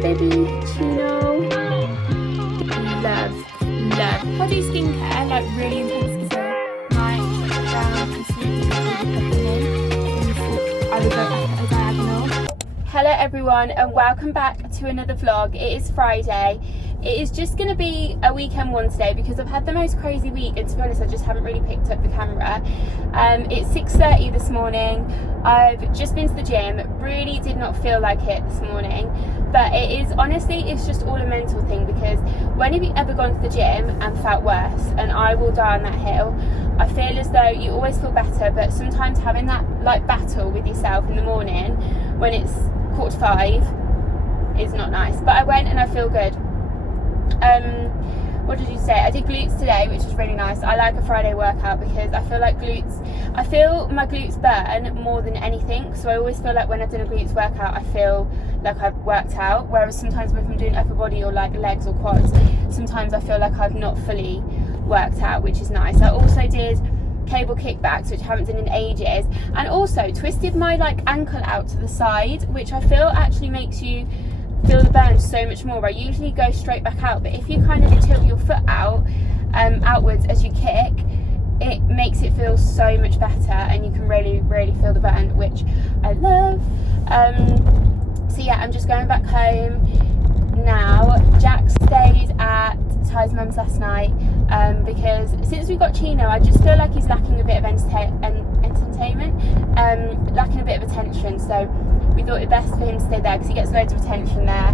baby Chino. Love. I do skincare, like really intense, so my brown and sleep I would go back at a diagonal. Hello everyone and welcome back to another vlog. It is Friday. It is just going to be a weekend one today because I've had the most crazy week, and to be honest I just haven't really picked up the camera. It's 6:30 this morning. I've just been to the gym. Really did not feel like it this morning, but it is honestly, it's just all a mental thing, because when have you ever gone to the gym and felt worse? And I will die on that hill. I feel as though you always feel better, but sometimes having that like battle with yourself in the morning when it's 4:45 is not nice. But I went and I feel good. What did you say? I did glutes today, which was really nice. I like a Friday workout because I feel like I feel my glutes burn more than anything. So I always feel like when I've done a glutes workout, I feel like I've worked out. Whereas sometimes if I'm doing upper body or like legs or quads, sometimes I feel like I've not fully worked out, which is nice. I also did cable kickbacks, which I haven't done in ages, and also twisted my like ankle out to the side, which I feel actually makes you feel the burn so much more. I usually go straight back out, but if you kind of tilt your foot out outwards as you kick, it makes it feel so much better, and you can really feel the burn, which I love. So yeah, I'm just going back home now. Jack stayed at Ty's mum's last night because since we got Chino, I just feel like he's lacking a bit of entertainment, lacking a bit of attention, so we thought it best for him to stay there because he gets loads of attention there,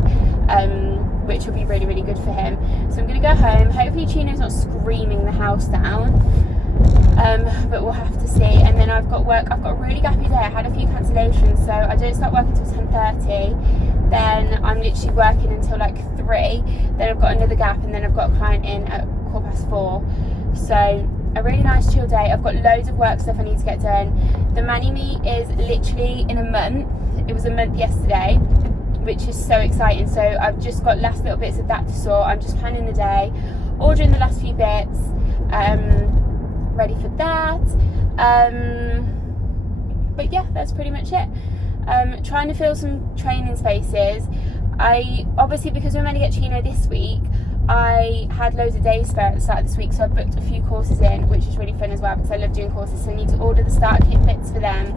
which will be really good for him. So I'm going to go home. Hopefully Chino's not screaming the house down, but we'll have to see. And then I've got work. I've got a really gappy day. I had a few cancellations, so I don't start working until 10:30. Then I'm literally working until like 3. Then I've got another gap, and then I've got a client in at 4:15. So a really nice chill day. I've got loads of work stuff I need to get done. The mani meet is literally in a month. It was a month yesterday, which is so exciting. So I've just got last little bits of that to sort. I'm just planning the day, ordering the last few bits, ready for that. But yeah, that's pretty much it. Trying to fill some training spaces. I obviously, because we're meant to get Chino this week, I had loads of days spare at the start of this week, so I booked a few courses in, which is really fun as well because I love doing courses. So I need to order the starter kit bits for them,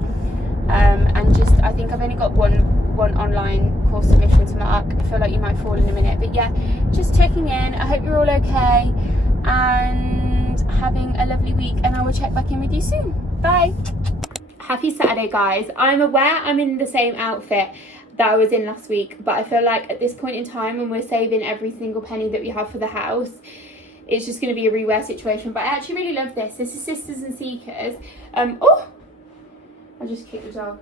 and just I think I've only got one online course submission to mark. I feel like you might fall in a minute, but yeah, just checking in. I hope you're all okay and having a lovely week, and I will check back in with you soon. Bye. Happy Saturday, guys. I'm aware I'm in the same outfit that I was in last week, but I feel like at this point in time, when we're saving every single penny that we have for the house, it's just going to be a rewear situation. But I actually really love this. This is Sisters and Seekers. Oh, I just kicked the dog.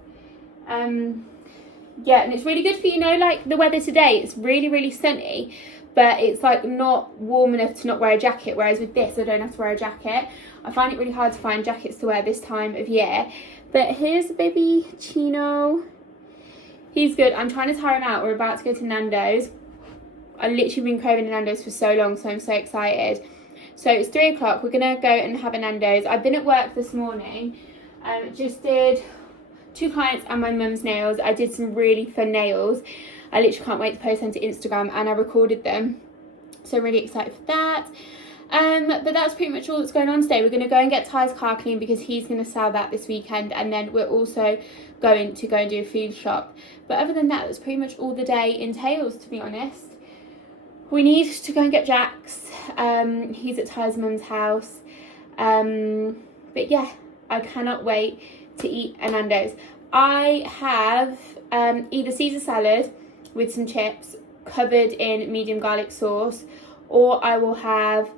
Yeah, and it's really good for, you know, like the weather today. It's really sunny, but it's like not warm enough to not wear a jacket, whereas with this I don't have to wear a jacket. I find it really hard to find jackets to wear this time of year. But here's baby Chino. He's good. I'm trying to tire him out. We're about to go to Nando's. I've literally been craving a Nando's for so long, so I'm so excited. So it's 3 o'clock. We're going to go and have a Nando's. I've been at work this morning. Just did 2 clients and my mum's nails. I did some really fun nails. I literally can't wait to post them to Instagram, and I recorded them. So I'm really excited for that. But that's pretty much all that's going on today. We're going to go and get Ty's car clean because he's going to sell that this weekend, and then we're also going to go and do a food shop. But other than that, that's pretty much all the day entails, to be honest. We need to go and get Jax. He's at Ty's mum's house. But yeah, I cannot wait to eat a Nando's. I have either Caesar salad with some chips covered in medium garlic sauce, or I will have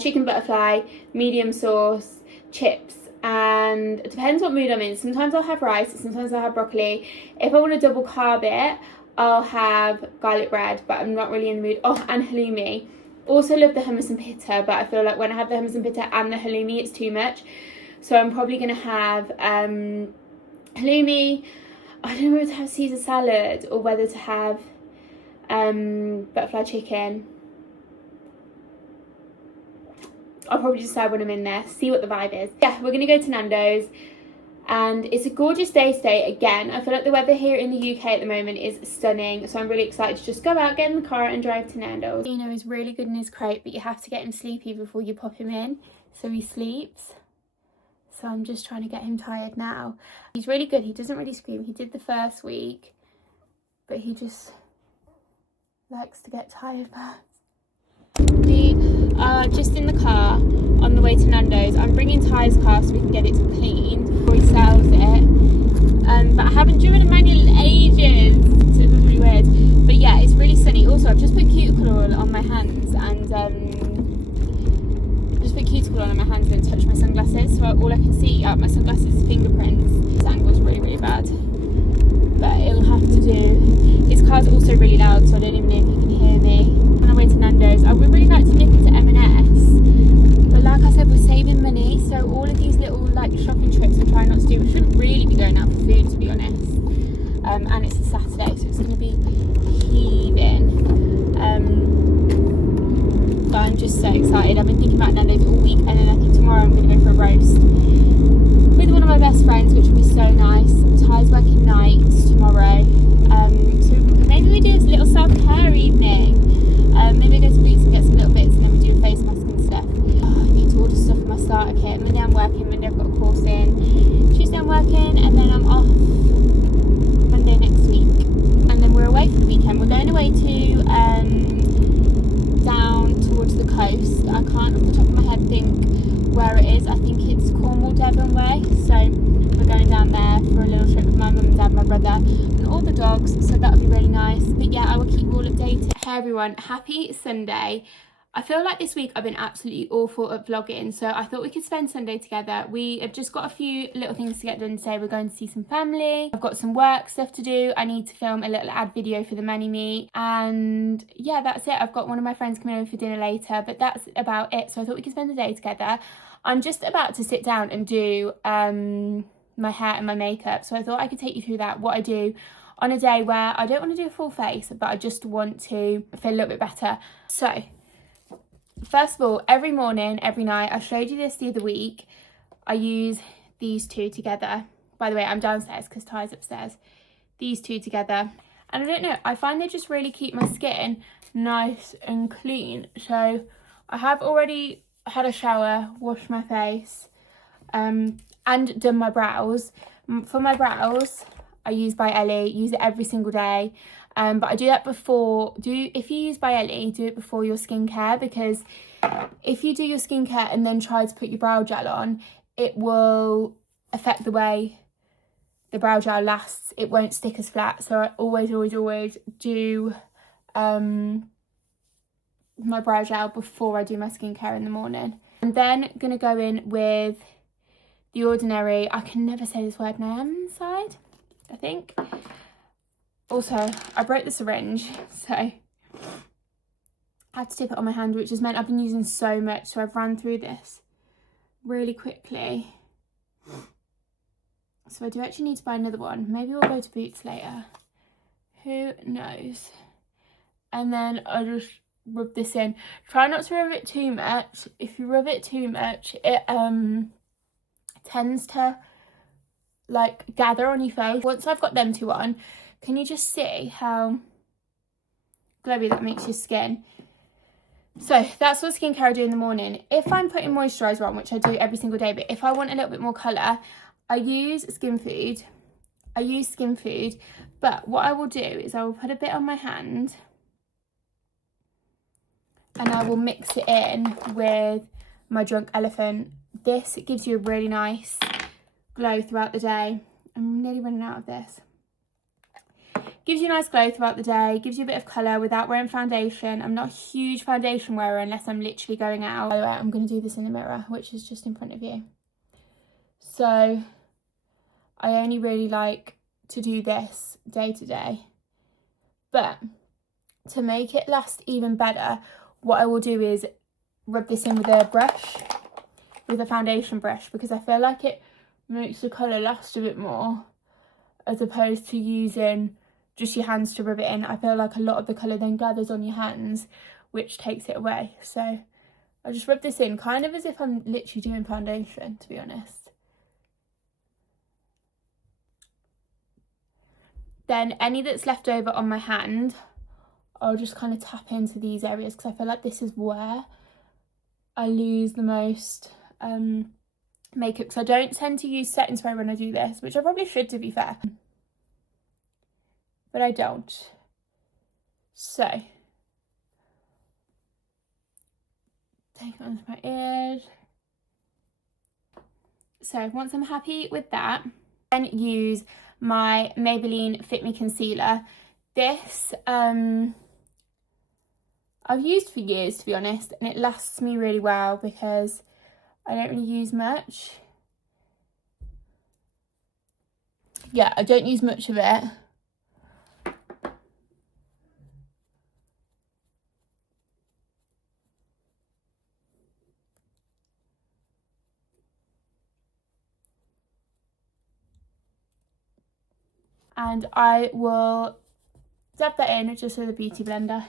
chicken butterfly, medium sauce, chips, and it depends what mood I'm in. Sometimes I'll have rice, sometimes I'll have broccoli. If I want to double carb it, I'll have garlic bread, but I'm not really in the mood. Oh, and halloumi. Also love the hummus and pita, but I feel like when I have the hummus and pita and the halloumi, it's too much. So I'm probably going to have halloumi. I don't know whether to have Caesar salad or whether to have butterfly chicken. I'll probably decide when I'm in there, see what the vibe is. Yeah, we're going to go to Nando's. and it's a gorgeous day today again. I feel like the weather here in the UK at the moment is stunning, so I'm really excited to just go out, get in the car and drive to Nando's. Dino is really good in his crate, but you have to get him sleepy before you pop him in, so he sleeps. So I'm just trying to get him tired now. He's really good, he doesn't really scream. He did the first week, but he just likes to get tired first. We are just in the car on the way to Nando's. I'm bringing Ty's car so we can get it cleaned before he sells it. But I haven't driven a manual in ages, so it was really weird. But yeah, it's really sunny. Also, I've just put cuticle oil on my hands and and touch my sunglasses, so all I can see out my sunglasses is fingerprints. This angle's really, really bad, but it'll have to do. His car's also really loud, so I don't even know if you can hear me. On our way to Nando's, I would really like to nip into M&S, but like I said, we're saving money, so all of these little like shopping trips we're trying not to do. We shouldn't really be going out for food, to be honest. And it's a Saturday, so it's going to be heaving. But I'm just so excited. I've been thinking about Nando's all week, and then I think tomorrow I'm going to go for a roast with one of my best friends, which will be so nice. Ty's working nights tomorrow, so maybe we do this little self-care evening. Maybe go to Boots and get some little bits, and then we do a face mask and stuff. Oh, I need to order stuff for my starter kit. Monday I'm working, Monday I've got a course in, Tuesday I'm working, and then I'm off Monday next week, and then we're away for the weekend. We're going away to down towards the coast. I can't off the top of my head think where it is. I think it's Cornwall, Devon way, so we're going down there for a little trip with my mum and dad, my brother and all the dogs, so that'll be really nice. But yeah, I will keep you all updated. Hey everyone, happy Sunday. I feel like this week I've been absolutely awful at vlogging, so I thought we could spend Sunday together. We have just got a few little things to get done today. We're going to see some family. I've got some work stuff to do. I need to film a little ad video for the Mani Meet, and yeah, that's it. I've got one of my friends coming over for dinner later, but that's about it. So I thought we could spend the day together. I'm just about to sit down and do my hair and my makeup, so I thought I could take you through that, what I do on a day where I don't want to do a full face, but I just want to feel a little bit better. So first of all, every morning, every night, I showed you this the other week, I use these two together. By the way, I'm downstairs because Ty's upstairs. These two together, and I don't know, I find they just really keep my skin nice and clean. So I have already had a shower, washed my face, and done my brows. For my brows, I use By Ellie, use it every single day. But I do that before, if you use By Ellie, do it before your skincare, because if you do your skincare and then try to put your brow gel on, it will affect the way the brow gel lasts. It won't stick as flat, so I always do my brow gel before I do my skincare in the morning. I'm then gonna go in with The Ordinary, I can never say this word, Niacinamide, I think. Also, I broke the syringe, so I had to tip it on my hand, which has meant I've been using so much, so I've ran through this really quickly. So I do actually need to buy another one. Maybe we'll go to Boots later. Who knows? And then I'll just rub this in. Try not to rub it too much. If you rub it too much, it tends to like gather on your face. Once I've got them two on, can you just see how glowy that makes your skin? So that's what skincare I do in the morning. If I'm putting moisturiser on, which I do every single day, but if I want a little bit more colour, I use Skin Food. But what I will do is I will put a bit on my hand and I will mix it in with my Drunk Elephant. This gives you a really nice glow throughout the day. I'm nearly running out of this. Gives you a nice glow throughout the day, gives you a bit of colour without wearing foundation. I'm not a huge foundation wearer unless I'm literally going out. By the way, I'm going to do this in the mirror, which is just in front of you. So I only really like to do this day to day. But to make it last even better, what I will do is rub this in with a brush, with a foundation brush, because I feel like it makes the colour last a bit more, as opposed to using just your hands to rub it in. I feel like a lot of the colour then gathers on your hands, which takes it away. So I just rub this in, kind of as if I'm literally doing foundation, to be honest. Then any that's left over on my hand, I'll just kind of tap into these areas because I feel like this is where I lose the most makeup, because I don't tend to use setting spray when I do this, which I probably should, to be fair, but I don't. So take it onto my ears. So once I'm happy with that, then use my Maybelline Fit Me Concealer. This I've used for years, to be honest, and it lasts me really well because I don't really use much. Yeah, I don't use much of it. And I will dab that in just with a beauty blender.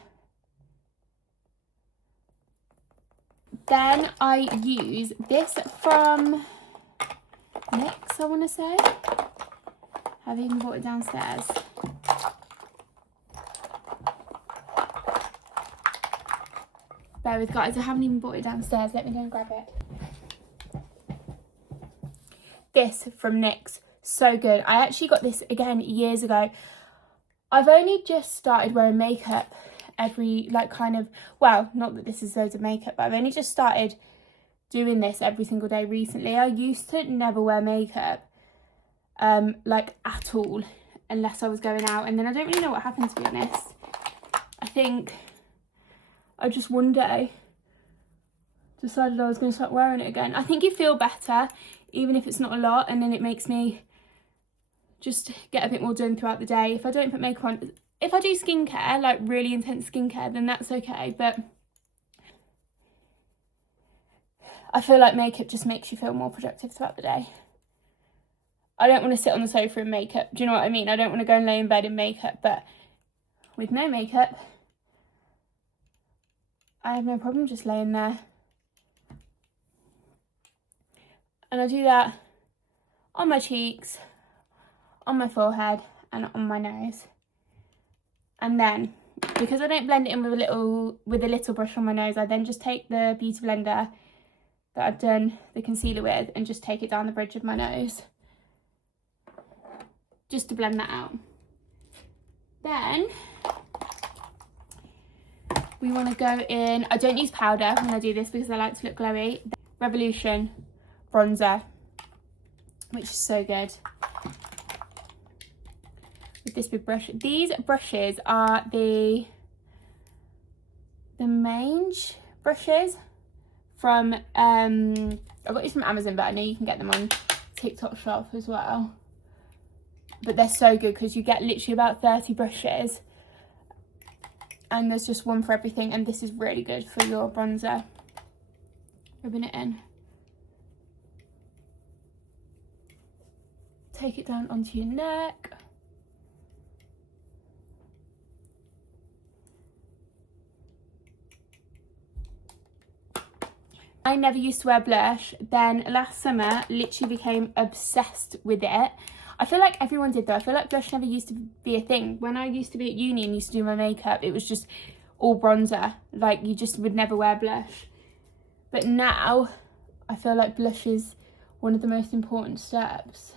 Then I use this from NYX, I want to say. I've even brought it downstairs. Bear with, guys, I haven't even brought it downstairs. Let me go and grab it. This from NYX, so good. I actually got this again years ago. I've only just started wearing makeup every, like, kind of, well, not that this is loads of makeup, but I've only just started doing this every single day recently. I used to never wear makeup, like, at all, unless I was going out, and then I don't really know what happened, to be honest. I think I just one day decided I was going to start wearing it again. I think you feel better, even if it's not a lot, and then it makes me just get a bit more done throughout the day. If I don't put makeup on, if I do skincare, like really intense skincare, then that's okay, but I feel like makeup just makes you feel more productive throughout the day. I don't want to sit on the sofa in makeup, do you know what I mean? I don't want to go and lay in bed in makeup, but with no makeup, I have no problem just laying there. And I do that on my cheeks, on my forehead, and on my nose. And then, because I don't blend it in with a little brush on my nose, I then just take the beauty blender that I've done the concealer with and just take it down the bridge of my nose, just to blend that out. Then we want to go in, I don't use powder when I do this because I like to look glowy, Revolution bronzer, which is so good. With this big brush. These brushes are the Mange brushes from, I got these from Amazon, but I know you can get them on TikTok shop as well. But they're so good because you get literally about 30 brushes and there's just one for everything, and this is really good for your bronzer. Rubbing it in. Take it down onto your neck. I never used to wear blush, then last summer literally became obsessed with it. I feel like everyone did though. I feel like blush never used to be a thing. When I used to be at uni and used to do my makeup, it was just all bronzer. Like, you just would never wear blush. But now I feel like blush is one of the most important steps.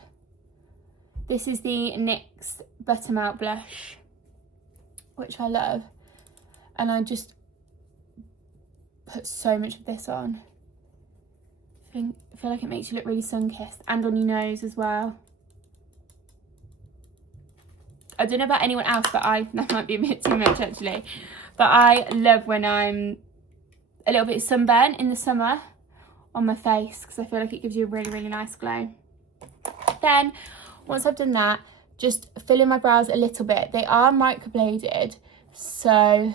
This is the NYX Buttermelt blush, which I love. And I just put so much of this on. I feel like it makes you look really sun-kissed, and on your nose as well. I don't know about anyone else, but that might be a bit too much actually. But I love when I'm a little bit sunburnt in the summer on my face, because I feel like it gives you a really, really nice glow. Then, once I've done that, just fill in my brows a little bit. They are microbladed, so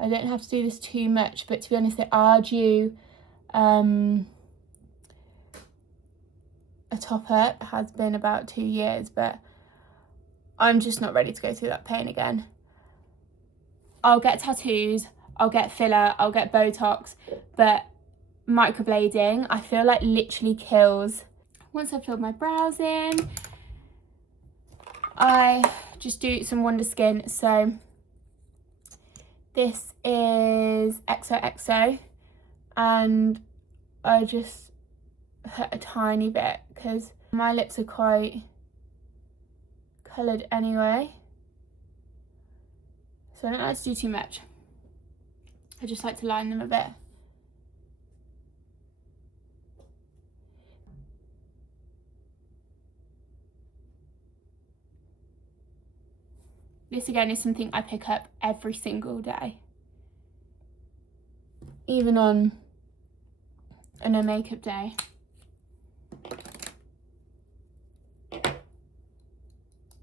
I don't have to do this too much, but to be honest, they are due a top up. It has been about 2 years, but I'm just not ready to go through that pain again. I'll get tattoos, I'll get filler, I'll get Botox, but microblading, I feel like literally kills. Once I've filled my brows in, I just do some Wonder Skin. So this is XOXO, and I just put a tiny bit because my lips are quite coloured anyway, so I don't like to do too much. I just like to line them a bit. This again is something I pick up every single day, even on a no makeup day.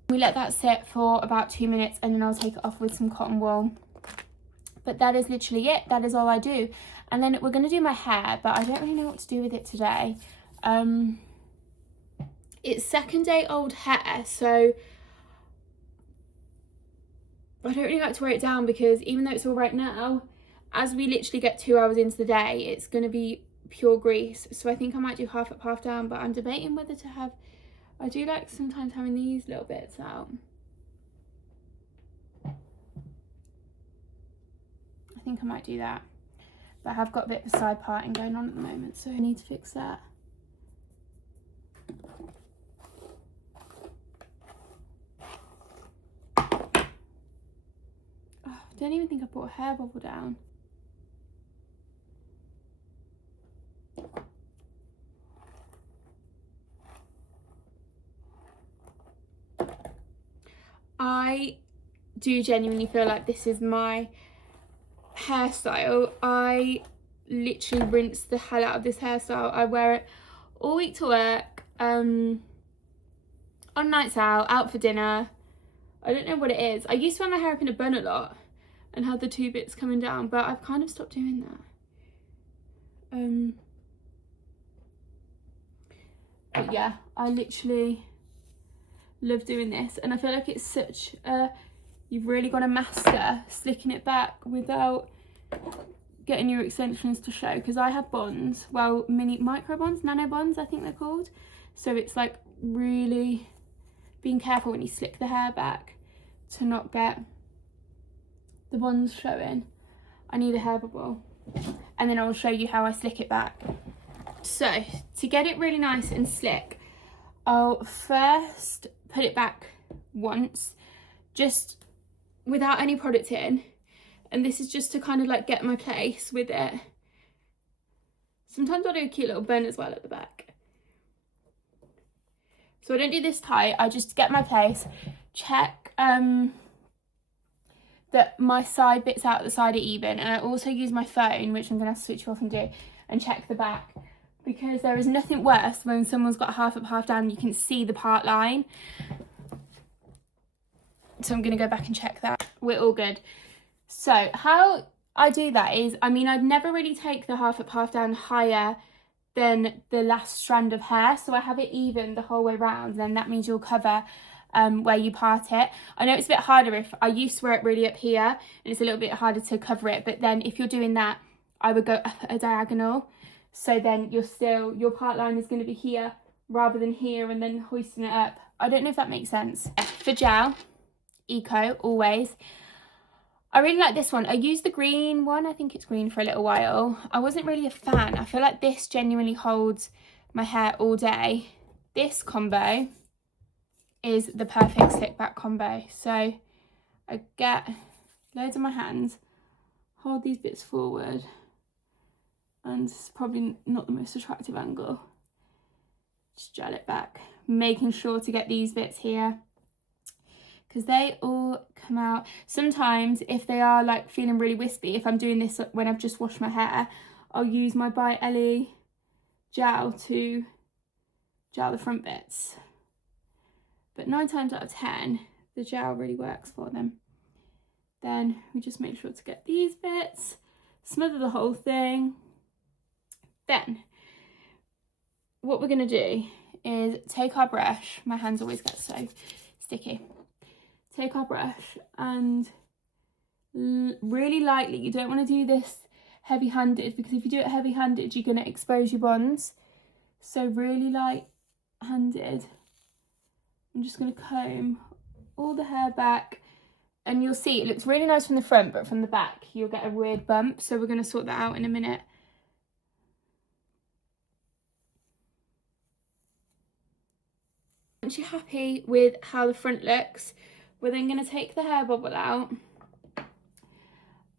We let that sit for about 2 minutes, and then I'll take it off with some cotton wool. But that is literally it. That is all I do. And then we're going to do my hair, but I don't really know what to do with it today. It's 2nd day old hair, so I don't really like to wear it down, because even though it's all right now, as we literally get 2 hours into the day, it's going to be pure grease. So I think I might do half up, half down, but I'm debating whether to have, I do like sometimes having these little bits out. I think I might do that, but I have got a bit of a side parting going on at the moment, so I need to fix that. I don't even think I put a hair bubble down. I do genuinely feel like this is my hairstyle. I literally rinse the hell out of this hairstyle. I wear it all week to work, on nights out for dinner. I don't know what it is. I used to wear my hair up in a bun a lot and had the 2 bits coming down, but I've kind of stopped doing that. But yeah, I literally love doing this, and I feel like it's such a, you've really got to master slicking it back without getting your extensions to show, because I have bonds, well, micro bonds, nano bonds I think they're called, so it's like really being careful when you slick the hair back to not get the bonds showing. I need a hair bubble, and then I'll show you how I slick it back. So to get it really nice and slick, I'll first put it back once, just without any product in, and this is just to kind of like get my place with it. Sometimes I'll do a cute little bun as well at the back. So I don't do this tight, I just get my place, check that my side bits out the side are even, and I also use my phone, which I'm gonna have to switch off and do, and check the back, because there is nothing worse when someone's got half up, half down, you can see the part line. So I'm gonna go back and check that. We're all good. So how I do that is, I mean, I'd never really take the half up, half down higher than the last strand of hair, so I have it even the whole way round, and then that means you'll cover where you part it. I know it's a bit harder if I used to wear it really up here, and it's a little bit harder to cover it, but then if you're doing that, I would go up a diagonal, so then your part line is going to be here rather than here, and then hoisting it up. I don't know if that makes sense. For gel, Eco, always. I really like this one. I used the green one, I think it's green, for a little while. I wasn't really a fan. I feel like this genuinely holds my hair all day. This combo is the perfect slick back combo. So I get loads on my hands, hold these bits forward, and it's probably not the most attractive angle. Just gel it back, making sure to get these bits here, because they all come out. Sometimes if they are like feeling really wispy, if I'm doing this when I've just washed my hair, I'll use my By Ellie gel to gel the front bits. But 9 times out of 10, the gel really works for them. Then we just make sure to get these bits, smother the whole thing. Then what we're going to do is take our brush. My hands always get so sticky. Take our brush and really lightly, you don't want to do this heavy-handed, because if you do it heavy-handed, you're going to expose your bonds. So really light-handed, I'm just going to comb all the hair back, and you'll see it looks really nice from the front, but from the back you'll get a weird bump, so we're going to sort that out in a minute. Once you're happy with how the front looks, we're then going to take the hair bobble out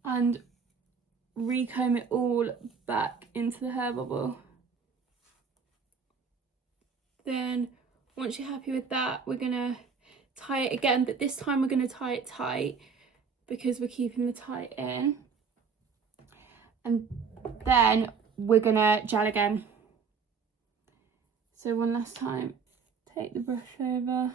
and recomb it all back into the hair bobble. Then once you're happy with that, we're going to tie it again, but this time we're going to tie it tight because we're keeping the tie in. And then we're going to gel again. So one last time, take the brush over.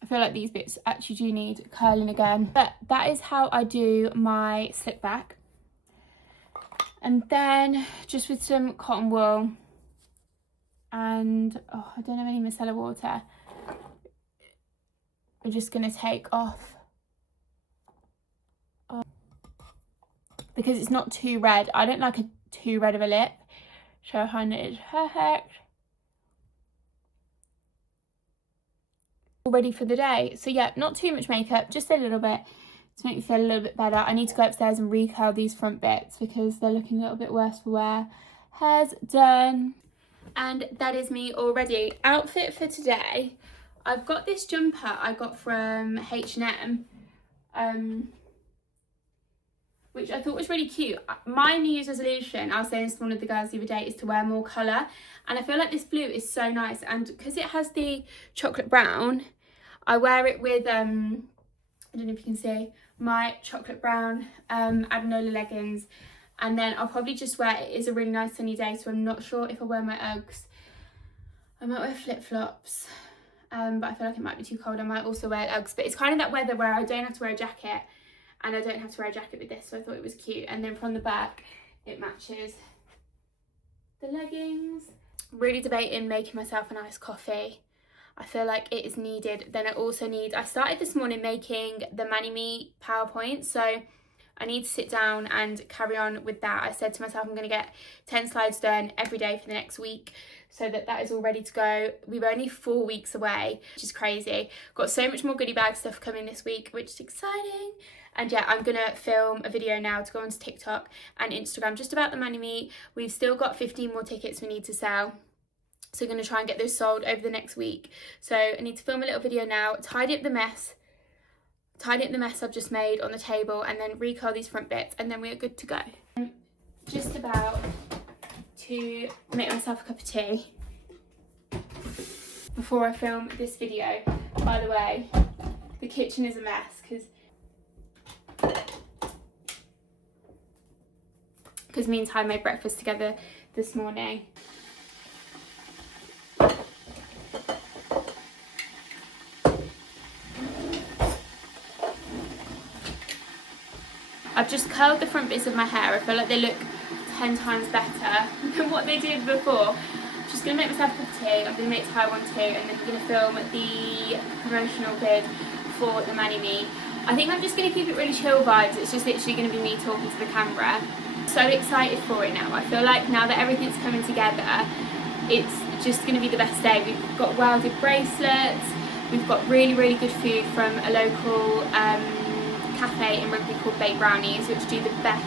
I feel like these bits actually do need curling again. But that is how I do my slick back. And then just with some cotton wool and I don't have any micellar water, we're just going to take off, because it's not too red. I don't like a too red of a lip, so I find it is perfect. All ready for the day. So yeah, not too much makeup, just a little bit to make me feel a little bit better. I need to go upstairs and recurl these front bits because they're looking a little bit worse for wear. Hair's done, and that is me all ready. Outfit for today, I've got this jumper I got from H&M, which I thought was really cute. My New Year's resolution, I was saying this to one of the girls the other day, is to wear more colour, and I feel like this blue is so nice, and because it has the chocolate brown, I wear it with I don't know if you can see, my chocolate brown Adenola leggings, and then I'll probably just wear it. It's a really nice sunny day, so I'm not sure if I wear my Uggs. I might wear flip-flops, but I feel like it might be too cold. I might also wear Uggs, but it's kind of that weather where I don't have to wear a jacket, and I don't have to wear a jacket with this, so I thought it was cute. And then from the back, it matches the leggings. Really debating making myself a nice coffee. I feel like it is needed. Then I started this morning making the Mani-Me PowerPoint, so I need to sit down and carry on with that. I said to myself I'm going to get 10 slides done every day for the next week, so that is all ready to go. We're only 4 weeks away, which is crazy. Got so much more goodie bag stuff coming this week, which is exciting. And yeah, I'm gonna film a video now to go onto TikTok and Instagram just about the Mani-Me. We've still got 15 more tickets we need to sell, so we're gonna try and get those sold over the next week. So I need to film a little video now, tidy up the mess I've just made on the table, and then recurl these front bits, and then we're good to go. I'm just about to make myself a cup of tea before I film this video. By the way, the kitchen is a mess because me and Ty made breakfast together this morning. I've just curled the front bits of my hair. I feel like they look 10 times better than what they did before. I'm just going to make myself a cup of tea. I'm going to make Ty one too, and then we're going to film the promotional vid for the Mani-Me. I think I'm just going to keep it really chill vibes. It's just literally going to be me talking to the camera. So excited for it now. I feel like now that everything's coming together, it's just going to be the best day. We've got welded bracelets. We've got really, really good food from a local cafe in Rugby called Baked Brownies, which do the best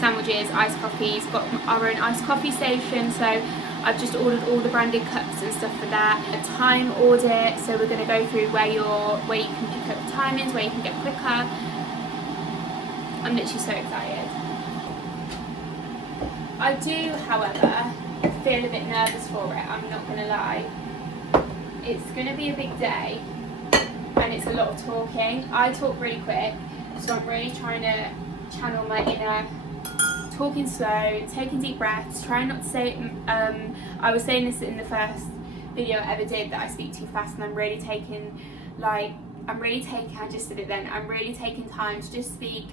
sandwiches, iced coffees. Got our own iced coffee station, so I've just ordered all the branded cups and stuff for that. A time audit, so we're going to go through where you can pick up timings, where you can get quicker. I'm literally so excited. I do, however, feel a bit nervous for it, I'm not going to lie. It's going to be a big day, and it's a lot of talking. I talk really quick, so I'm really trying to channel my inner talking slow, taking deep breaths, trying not to say, I was saying this in the first video I ever did, that I speak too fast, and I'm really taking time to just speak,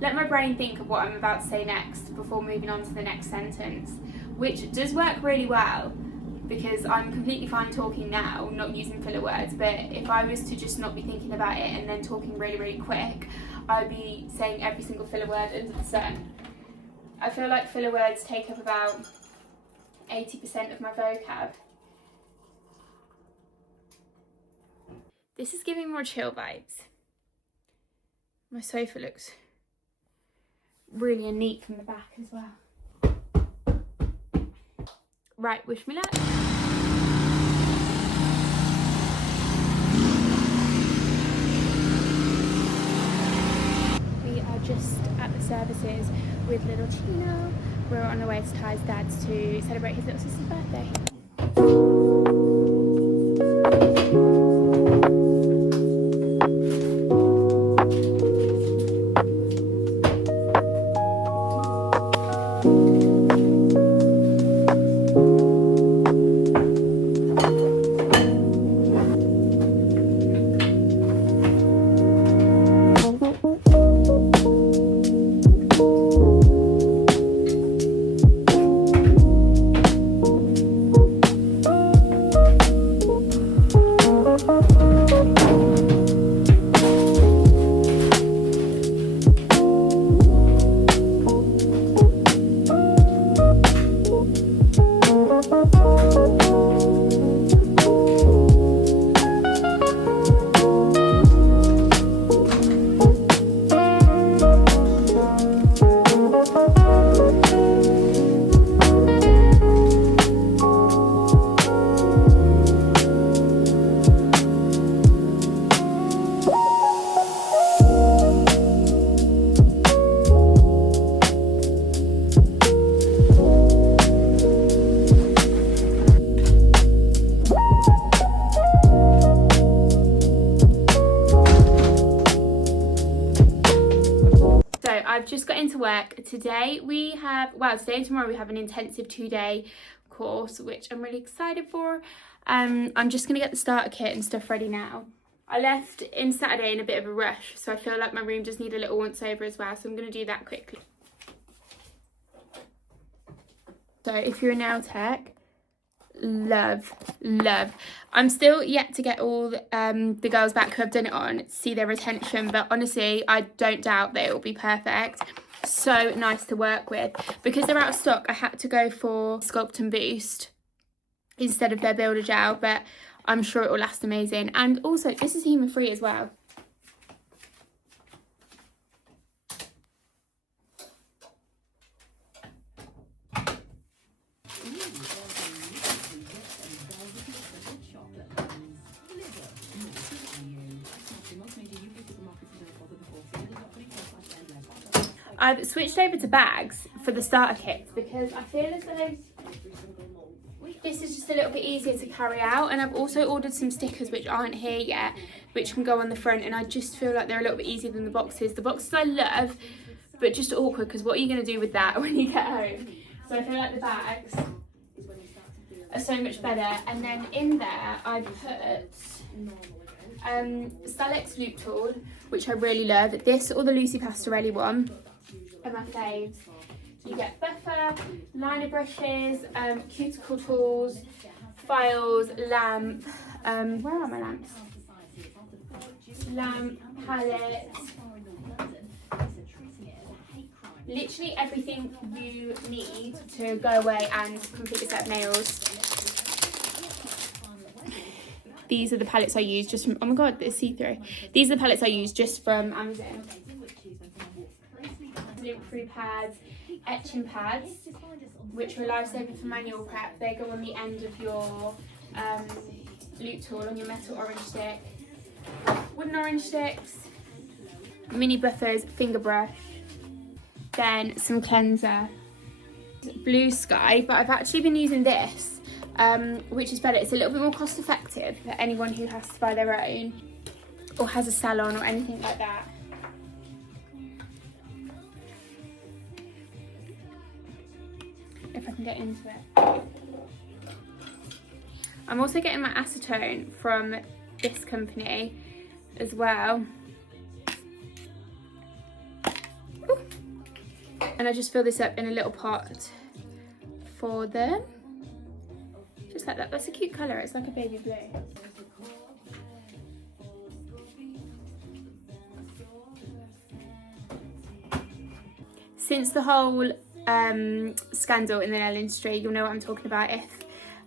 let my brain think of what I'm about to say next before moving on to the next sentence, which does work really well, because I'm completely fine talking now, not using filler words, but if I was to just not be thinking about it and then talking really, really quick, I'd be saying every single filler word under the sun. I feel like filler words take up about 80% of my vocab. This is giving more chill vibes. My sofa looks really neat from the back as well. Right, wish me luck. We are just at the services with little Chino. We're on our way to Ty's dad's to celebrate his little sister's birthday. I've just got into work. Today and tomorrow we have an intensive 2-day course, which I'm really excited for. I'm just going to get the starter kit and stuff ready now. I left in Saturday in a bit of a rush, so I feel like my room just needs a little once over as well, so I'm going to do that quickly. So if you're a nail tech, love. I'm still yet to get all the girls back who I've done it on to see their retention, but honestly I don't doubt that it will be perfect. So nice to work with. Because they're out of stock, I had to go for Sculpt and Boost instead of their Builder Gel, but I'm sure it will last amazing. And also this is human free as well. I've switched over to bags for the starter kits because I feel as though this is just a little bit easier to carry out, and I've also ordered some stickers which aren't here yet, which can go on the front, and I just feel like they're a little bit easier than the boxes. The boxes I love, but just awkward because what are you going to do with that when you get home? So I feel like the bags are so much better. And then in there I put Stalex Loop Tool, which I really love. This or the Lucy Pastorelli one are my faves. You get buffer, liner brushes, cuticle tools, files, lamp, where are my lamps? Lamp, palette, literally everything you need to go away and complete a set of nails. These are the palettes I use just from, oh my god, it's see-through. These are the palettes I use just from Amazon. Loop-through pads, etching pads, which are a lifesaver for manual prep. They go on the end of your loop tool on your metal orange stick. Wooden orange sticks, mini buffers, finger brush, then some cleanser, Blue Sky, but I've actually been using this, which is better. It's a little bit more cost effective for anyone who has to buy their own or has a salon or anything like that. If I can get into it. I'm also getting my acetone from this company as well. Ooh. And I just fill this up in a little pot for them. Just like that. That's a cute colour. It's like a baby blue. Since the whole scandal in the nail industry, you'll know what I'm talking about if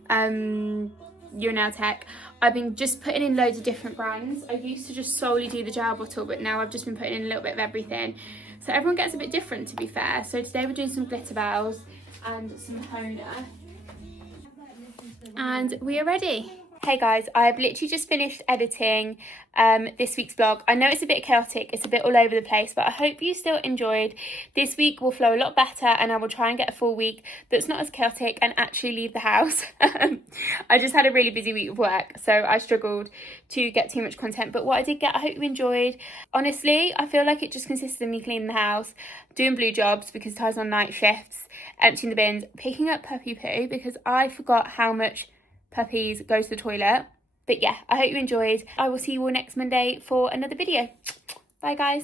you're a nail tech. I've been just putting in loads of different brands. I used to just solely do the gel bottle, but now I've just been putting in a little bit of everything. So everyone gets a bit different, to be fair. So today we're doing some glitter bells and some toner. And we are ready. Hey guys, I have literally just finished editing this week's vlog. I know it's a bit chaotic, it's a bit all over the place, but I hope you still enjoyed. This week will flow a lot better and I will try and get a full week that's not as chaotic and actually leave the house. I just had a really busy week of work, so I struggled to get too much content, but what I did get, I hope you enjoyed. Honestly, I feel like it just consists of me cleaning the house, doing blue jobs because Ty's on night shifts, emptying the bins, picking up puppy poo because I forgot how much puppies go to the toilet. But yeah, I hope you enjoyed. I will see you all next Monday for another video. Bye guys.